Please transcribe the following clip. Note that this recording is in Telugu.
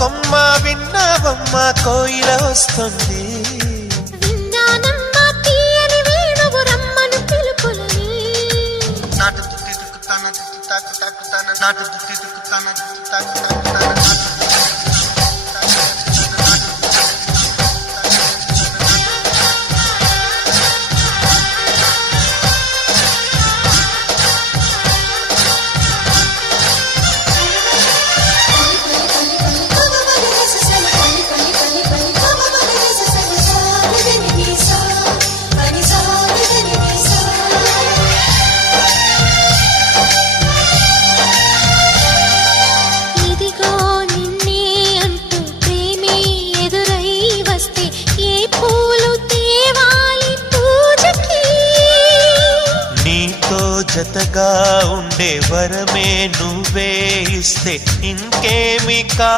కొమ్మ విన్నావమ్మ కోయిల వస్తుంది. విన్నానమ్మ తీయని వేణువు రమ్మను పిలుపులని. నాటు దుత్తి దుక్కుతాను దుత్తి తాకు తాకుతాను నాటు దుత్తి దుక్కుతాను దుత్తి తాకు తాకుతాను. జతగా ఉండే వరమే నువ్వే ఇస్తే ఇంకేమి కా